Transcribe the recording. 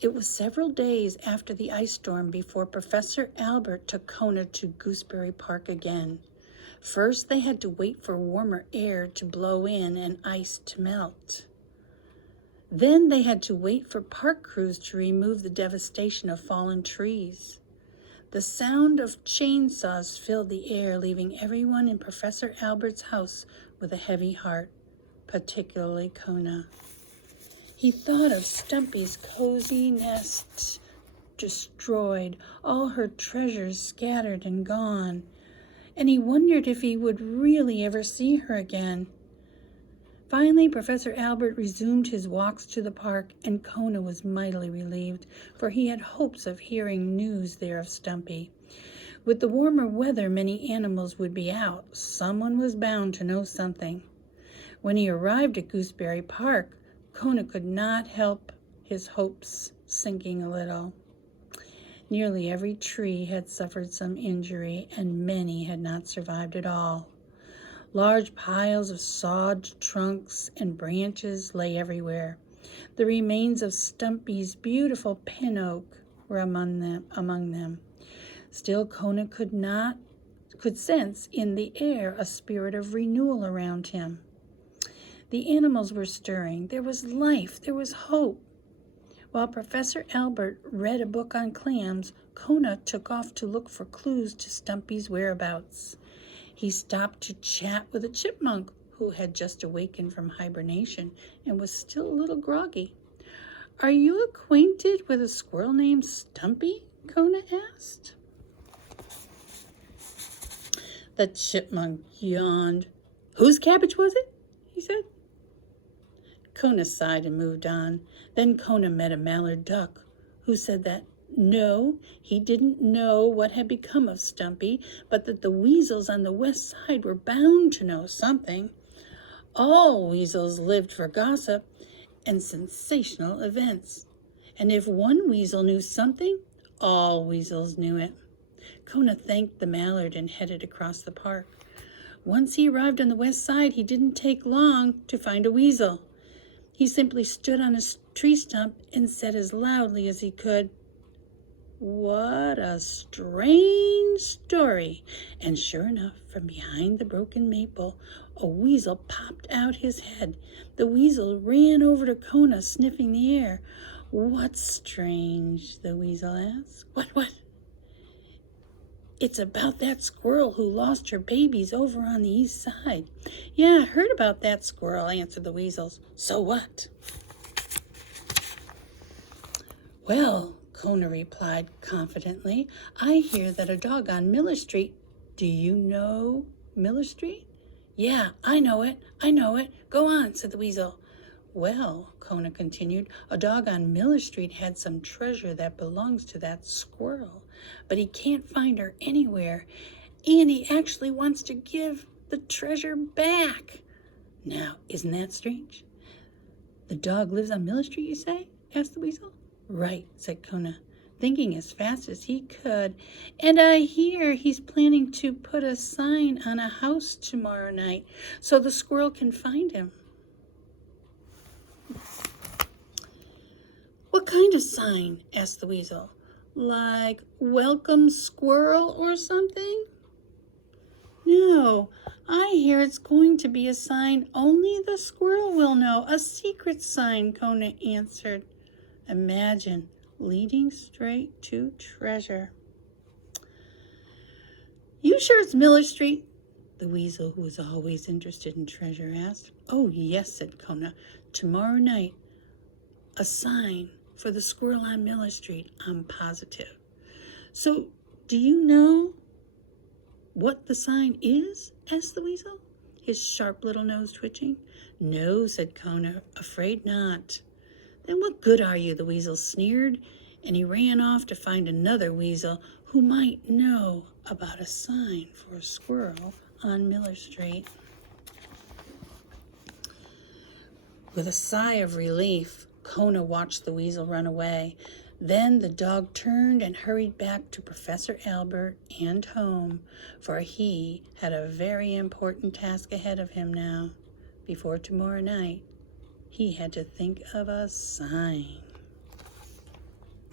It was several days after the ice storm before Professor Albert took Kona to Gooseberry Park again. First, they had to wait for warmer air to blow in and ice to melt. Then they had to wait for park crews to remove the devastation of fallen trees. The sound of chainsaws filled the air, leaving everyone in Professor Albert's house with a heavy heart, particularly Kona. He thought of Stumpy's cozy nest destroyed, all her treasures scattered and gone, and he wondered if he would really ever see her again. Finally, Professor Albert resumed his walks to the park, and Kona was mightily relieved, for he had hopes of hearing news there of Stumpy. With the warmer weather, many animals would be out. Someone was bound to know something. When he arrived at Gooseberry Park, Kona could not help his hopes sinking a little. Nearly every tree had suffered some injury, and many had not survived at all. Large piles of sawed trunks and branches lay everywhere. The remains of Stumpy's beautiful pin oak were among them. Still, Kona could sense in the air a spirit of renewal around him. The animals were stirring. There was life. There was hope. While Professor Albert read a book on clams, Kona took off to look for clues to Stumpy's whereabouts. He stopped to chat with a chipmunk who had just awakened from hibernation and was still a little groggy. "Are you acquainted with a squirrel named Stumpy?" Kona asked. The chipmunk yawned. "Whose cabbage was it?" he said. Kona sighed and moved on. Then Kona met a mallard duck who said that no, he didn't know what had become of Stumpy, but that the weasels on the west side were bound to know something. All weasels lived for gossip and sensational events. And if one weasel knew something, all weasels knew it. Kona thanked the mallard and headed across the park. Once he arrived on the west side, he didn't take long to find a weasel. He simply stood on a tree stump and said as loudly as he could, "What a strange story!" And sure enough, from behind the broken maple, a weasel popped out his head. The weasel ran over to Kona, sniffing the air. "What's strange?" the weasel asked. What? "It's about that squirrel who lost her babies over on the east side." "Yeah, I heard about that squirrel," answered the weasels. "So what?" "Well," Kona replied confidently, "I hear that a dog on Miller Street—" "Do you know Miller Street?" "Yeah, I know it. Go on," said the weasel. "Well," Kona continued, "a dog on Miller Street had some treasure that belongs to that squirrel, but he can't find her anywhere, and he actually wants to give the treasure back. Now, isn't that strange?" "The dog lives on Miller Street, you say?" asked the weasel. "Right," said Kona, thinking as fast as he could. "And I hear he's planning to put a sign on a house tomorrow night so the squirrel can find him." "What kind of sign?" asked the weasel. "Like welcome squirrel or something?" "No, I hear it's going to be a sign only the squirrel will know. A secret sign," Kona answered. Imagine, leading straight to treasure. "You sure it's Miller Street?" the weasel, who was always interested in treasure, asked. "Oh, yes," said Kona. "Tomorrow night, a sign for the squirrel on Miller Street, I'm positive." "So, do you know what the sign is?" asked the weasel, his sharp little nose twitching. "No," said Kona, "afraid not." "Then what good are you?" the weasel sneered, and he ran off to find another weasel who might know about a sign for a squirrel on Miller Street. With a sigh of relief, Kona watched the weasel run away. Then the dog turned and hurried back to Professor Albert and home, for he had a very important task ahead of him now. Before tomorrow night, he had to think of a sign.